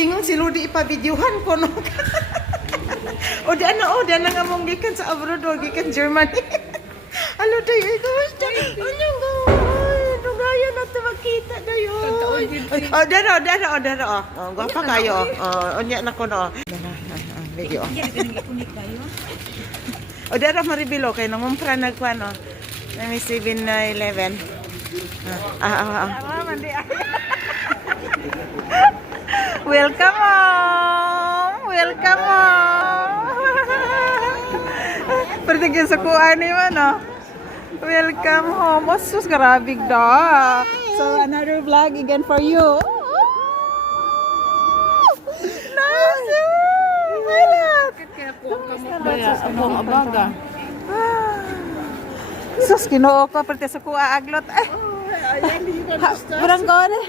Ingon si Ludi ipabidyuhan ko, no? O di na nga mong gikan sa abroad, o gikan Germany. Alo tayo, kamusta? Ano nga? Dugaya na ito makita na yun. O, dara. Gwapa kayo. Onya na ko, no? Video. O, dara maribilo kayo. Nangumpra nagkuhan, no? May 7-Eleven. Welcome home! Welcome home! Pertigyan sa kuhaan ni man, no? Welcome home! Oh, sus, garabig da! So, another vlog again for you. Nice! My love! Abong abaga. Sus, kinuo ko. Pertigyan sa kuha aglot. Parang gawin eh.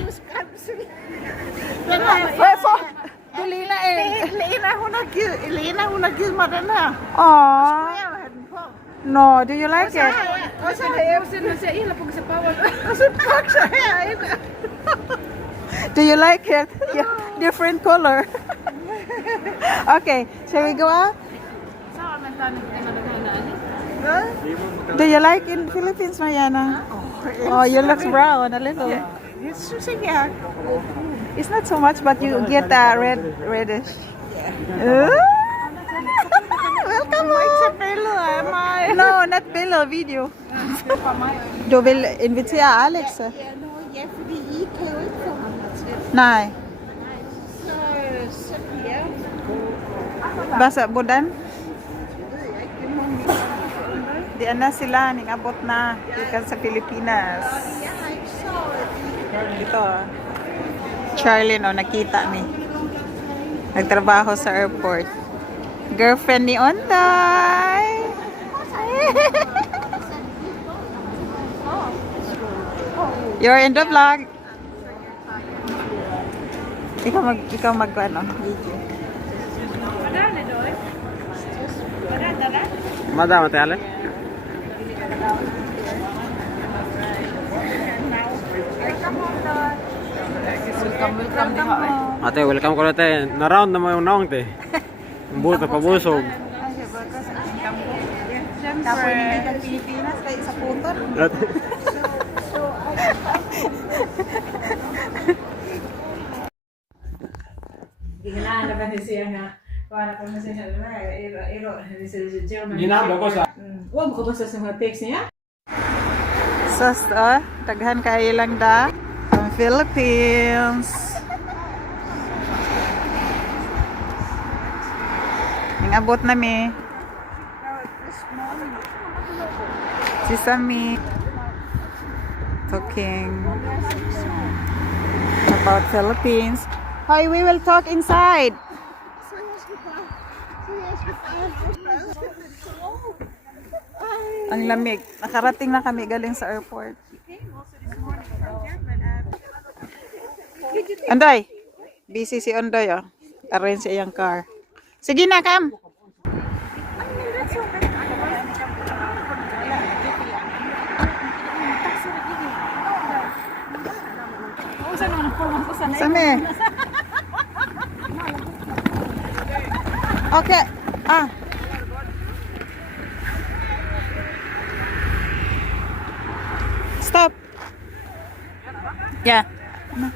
Lina ho nag-kiss madana. Aww. No, do you like it? Do you like it? Yeah, different color. Okay, shall we go out? Do you like in Philippines, Mariana? Oh, you look brown a little. It's not so much, but you get reddish. Welcome home. No, not Bello, video. Du vill invitera Alex? Nej. Basa Bodan? Di na sila, ningabot na. Ikan sa Pilipinas. Dito. Charlie, no, nakita mi. Nagtrabaho sa airport. Girlfriend ni Onday. You're in the vlog. Ikaw mag ano, video. Madama te ale. Ate, welcome ko te. Na-round na mo yung naong te. Buto pa busog. Tapos hindi ka Pilipinas kayo sa puton. Ginala ba siya nga para kung nasa siya na iro sa German. Ginablo ko sa. Wa mo ka basta sa mga text niya? Sos, taghan kayo lang da. From Philippines. Nangabot na mi. Si Sami talking about Philippines. Hi, we will talk inside. Ang lamig. Nakarating na kami galing sa airport. Anday. Busy si Anday, oh. Arrange siya yung car. Sige na, Kam. Sami. Okay. Stop. Yeah. No.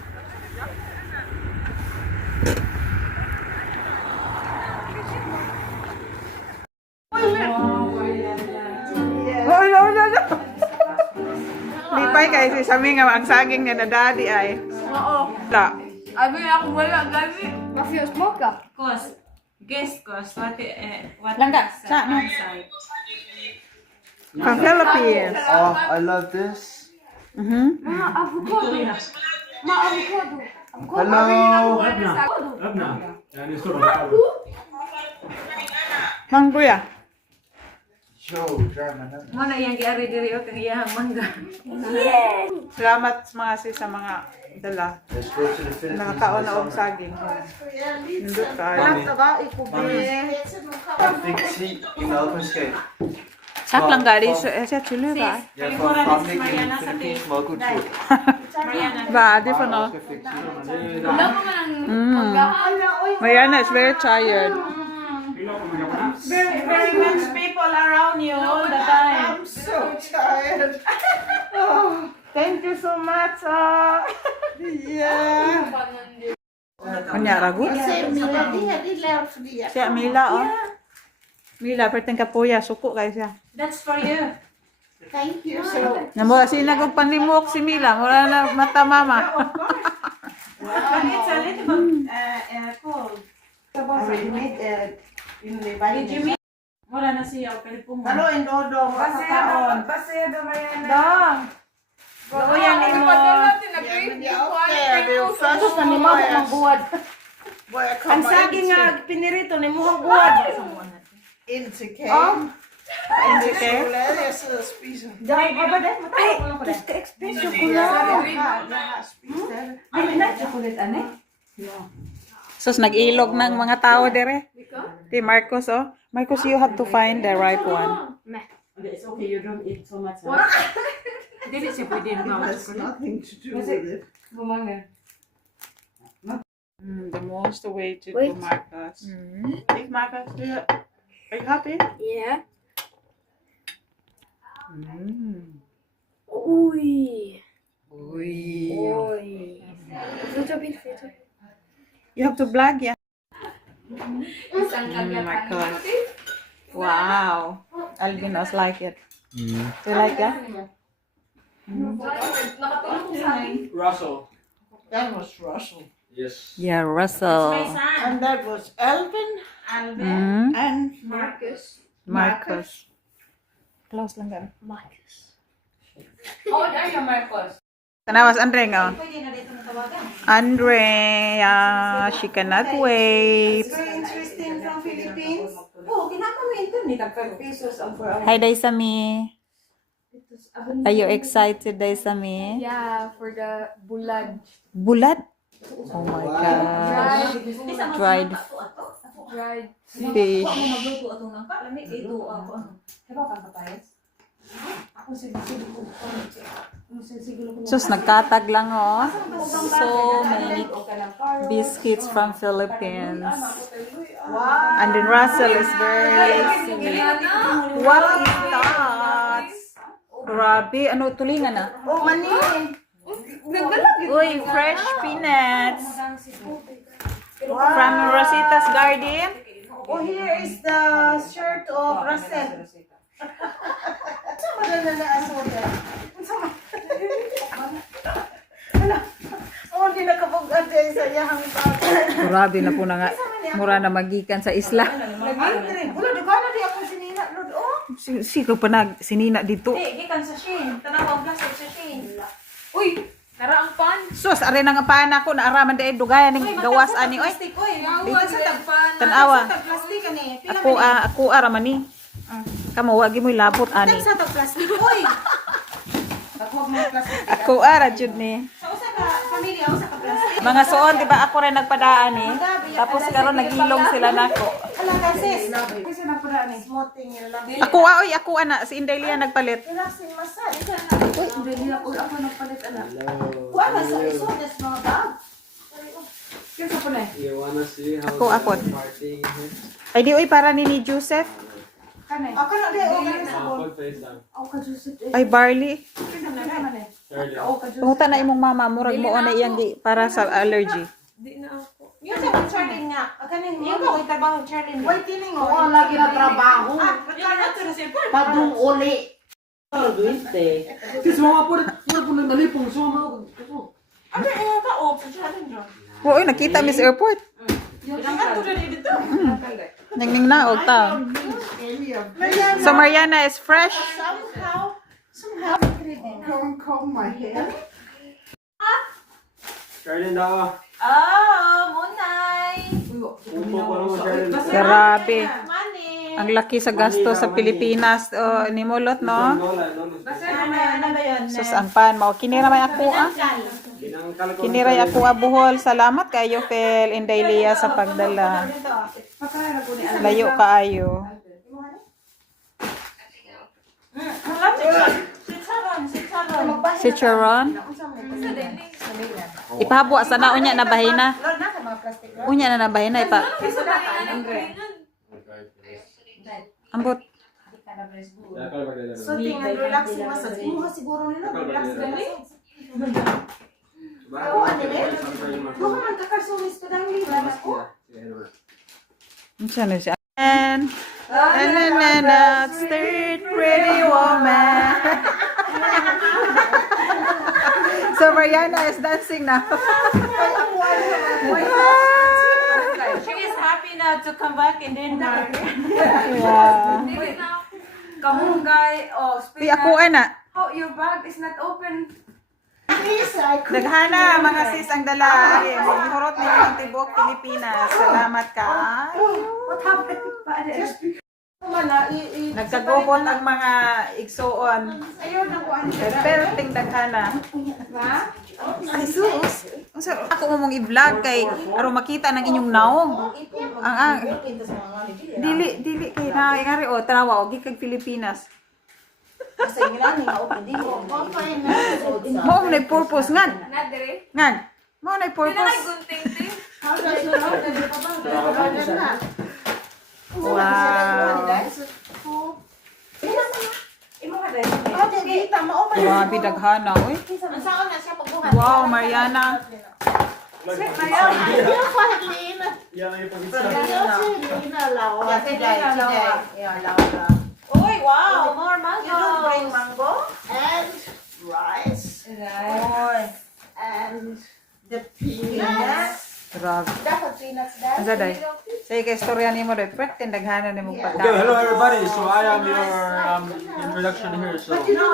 Lipay kay si Sami nga ang saging nga na daddy ay. Oo. La. Abi ako wala gani. Varför smaka? Kost. Guest cost. What Langga. Sa no. From Philippines. Oh, I love this. Avokado. Ma avokado. Hello. Hungry ah. Show, German. Mo na yang giari diri o kang iyang mangga. Salamat mga sis sa mga dala. Let's go to the Philippines. Nakataon na og saging. Nindot tayo. Big seat in open skate. Sak lang gali siya chulo ka. Yeah, Kay from Mora from ni Nicky Mariana sa Philippines, tape. well, good food. Mariana. Ba, di pa no. Oscar fix you. Wala ko man ang maggahan. Mariana is very tired. Very, very much people around you all the time. I'm so tired. Oh, thank you so much. Yeah. Kanya ragu? Siya Mila oh. Mila perteng kapuya suko kay siya. That's for you. Thank you. Namo sina kong panlimok si Mila, mura na mata mama. But it's a little bit cold. Did you meet? Wala na siya o palipo mo. Ano in dodong Pasayado, pasayado Mariana. Dong. yan Tapos na ni mama ng buwad. Ang saging nga pinirito ni muhang buwad. Insike. Oh. Insike. Dahil ba ba din? Matawag ko lang ko din. Expression ko lang. Ay, na chocolate ane? Sus, nag-ilog ng mga tao dire. Di Marcos, oh. Marcos, you have to find the right one. It's okay, you don't eat so much. Dili siya pwede yung mga chocolate. Bumanga. The most awaited for Marcos. Hey, Marcos, are you happy? Yeah. Uy. Uy. Filter, filter. You have to vlog, yeah? Isang Marcos. Wow. Albinos like it. Do you like that? nakatulog sa akin. Russell. That was Russell. Yes. Yeah, My Russell. son, And that was Alvin Alvin. and Marcus. Marcus. Close lang gan. Marcus. How old are you, Marcos? Tanawas Andre nga. Pwede na dito natawagan. Andre, she cannot wait. Very interesting from Philippines. Oh, kinakawin ko ni 5 pesos ang per hour. Hi, Daisami. Are you excited, Daisami? Yeah, for the bulad. Bulad? Oh my God. Dried Dried. fish. Ako magluto atong nangka, lamig ito ako ano. Diba kang papayas? Ako siguro ko. Sus, nagkatag lang oh. So many biscuits from Philippines. And then Russell is very sweet. What is that? Grabe, ano tulingan na? Oh, mani. Uy, fresh peanuts. From Rosita's garden. Oh, here is the shirt of Russell. Sama na na asoda. Sama. Oh, di nakapag-ad sa iyang bag. Grabe na po na nga. Mura na magikan sa isla. Wala, di ba na di ako sinina, Lord? Oh. Siko pa na sinina dito. Di, gikan sa Shein. Tanawang plastic sa Shein. Uy, naraang pan. Sus, are na nga paan ako. Naaraman dahil dugayan ng gawas ani. Oy, Plastic, oy. Dito sa tagpan. tanawa. Plastic ani. Pila Ako ramani. Kamo wagi mo labot ani. sa tag plastic, oy. Huwag mo plastic. Ako ara jud ni. Sa usa ka pamilya, usa ka plastic. Mga suon, di ba ako rin nagpadaan ni. Tapos karon nagilong sila nako. Ala ka sis. Kasi na pura ni. Smoting yun lang. Ako oy, ako ana si Indelia nagpalit. Relaxing massage. Uy, hindi ako nagpalit ana. Wala sa isodes mga bag. Kinsa po na? You wanna see how Ako. the party is? Ay di oy para ni Joseph. Kanay. Ako na di o ganun sa bol. Put face down. Ako ka Joseph. Ay barley. Kinsa na naman eh. Charlie. Ako ka Joseph. Pumunta na imong mama murag mo na iyang para sa allergy. Yung sa Charlene nga. Kanin yung ka oi trabaho Charlene. Wait tining mo. Oo, lagi na trabaho. Yung ato na siya. Padung uli. Sis, mga po na nalipong. So, mga Ano yung ka o sa Charlene jo. Oy, nakita Miss Airport. Yung ato na dito. Ningning na og ta. So Mariana is fresh. Somehow. Comb my hair. Charlie daw. Oh, Munay. Upo ko naman, Charlie. Grabe. Money. Ang laki sa gasto sa Pilipinas. Oh, ni Mulot, no? Ano ba yun? Sus, ang pan. Mao kiniramay ako, ah. Kiniray ako, ah, buhol. Salamat kayo, Fel, Indailia, sa pagdala. Layo kaayo. Si Charon. Ipahabwa sa na unya na bahina. Unya na bahina ipa. Ambot. Soothing and relaxing massage. Imuha siguro nila, relaxing massage. Oo, ano rin? Buka man kakarsunis ko dang liban ako. Unsa na siya? And street pretty woman. So Mariana is dancing now. She is happy now to come back in Denmark. Yeah. Kamunggay, oh, Di ako ana. How your bag is not open? Daghana mga sis ang dala. Mahurot ninyo ang tibok Pilipinas. Salamat ka. What happened? Nagkagubot ang mga igsuon. Ayun, nakuha niya. Pero ting daghana. Ay sus. Ako mo mong i-vlog kay aron makita ng inyong naong. Ang dili kay na ngari o trawa og gikag Pilipinas. Mo na purpose ngan. Nadre. Ngan. Mo na purpose. Gunting te. Wow. Grabe daghana oy. Wow, Mariana. Uy, wow! More mango! You don't bring mango? And rice. And the peanuts. Grabe. Dapat peanuts dahil. Asa day? Say kay istorya nimo day, pwede daghana nimo Okay, pagkaon. hello everybody. So I am your introduction here. So You know,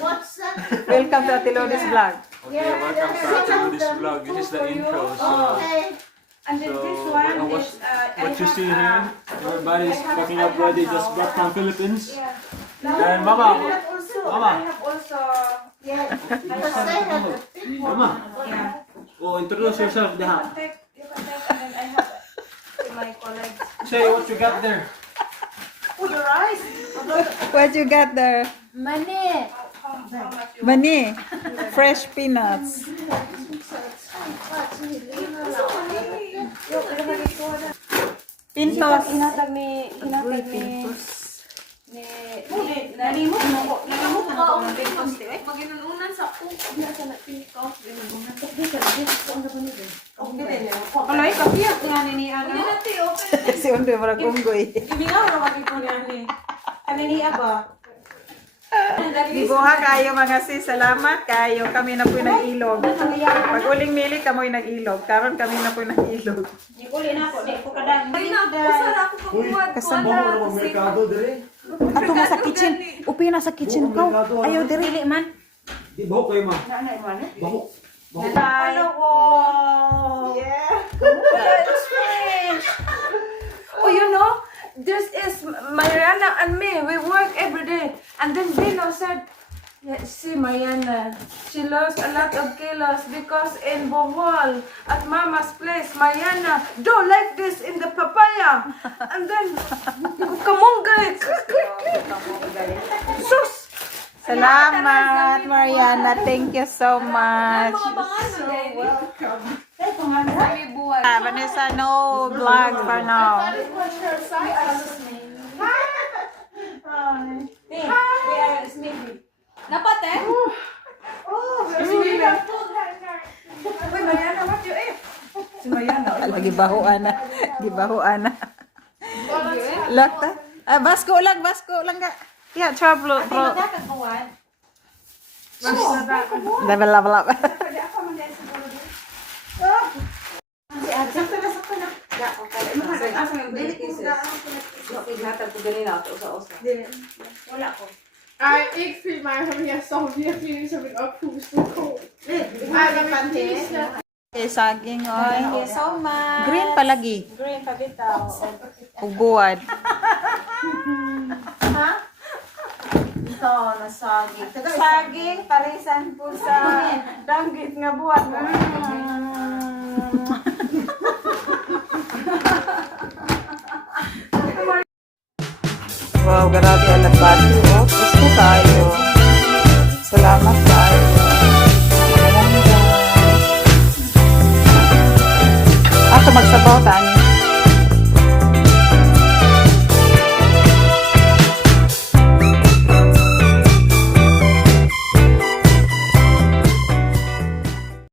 what's that? Welcome to Atilodes vlog. okay, welcome to this vlog. This is the intro. So Okay. And then this one is what you see here, everybody is cooking up ready. Just brought from Philippines. And Mama, I have also Yeah. Because they had the big one. Mama. yeah. Oh, introduce yourself, You Deha. can take and then I have my colleagues. Say what you got there. Oh, the rice. What you got there? Money. How much you Mani. Fresh peanuts. Pintos. Hinatag ni nalimot mo ko ng pintos ti eh. Maginununan sa ko diya sa pinikaw ginununan. Kalay ka piyak nga ni ano. Yan ati open. Si Undo marag unggoy. Ibingaw na magito ni ani. Ano niya ba? Gibuha kayo mga sis. Salamat kayo. Kami na po nag-ilog. Pag uling mili kamoy nag-ilog. Karon kami na po nag-ilog. Di ko na ako, di ko kadang. Ay na usara ako kabuhat ko Merkado dire. Ato mo sa kitchen. Upi na sa kitchen ko. Ayaw diri man. Di bahok kayo, Ma. Bahok. Ano ko? Yeah. Oh, you know, this is Mariana and me. We work every day. And then Dino said, yeah, see Mariana, she lost a lot of kilos because in Bohol, at Mama's place, Mariana, do like this in the papaya. And then, kamunggay. Sus! Salamat Mariana. Thank you so much. Vanessa, no vlog for now. What's her size? We are sneaky. Dapat eh? Oh, very sweet. Uy, Mariana, what you eat? Si Mariana. Lagi bahuan na. Gibahuan na. Lakta. Ah, basko lang ka. Yeah, trouble. Nakakaguan. Level up. Sakto na. Wala ko. Ik vind mij van ja, zo weer jullie zo met opvoeding cool. Okay, saging oy. Thank you so much. Green palagi. Green pabitaw. Uguad. Ha? Ito, nasaging. Saging, parisan po sa danggit nga buwan. Wow, grabe alat batu. Oh, gusto tayo. to magsabaw, tani.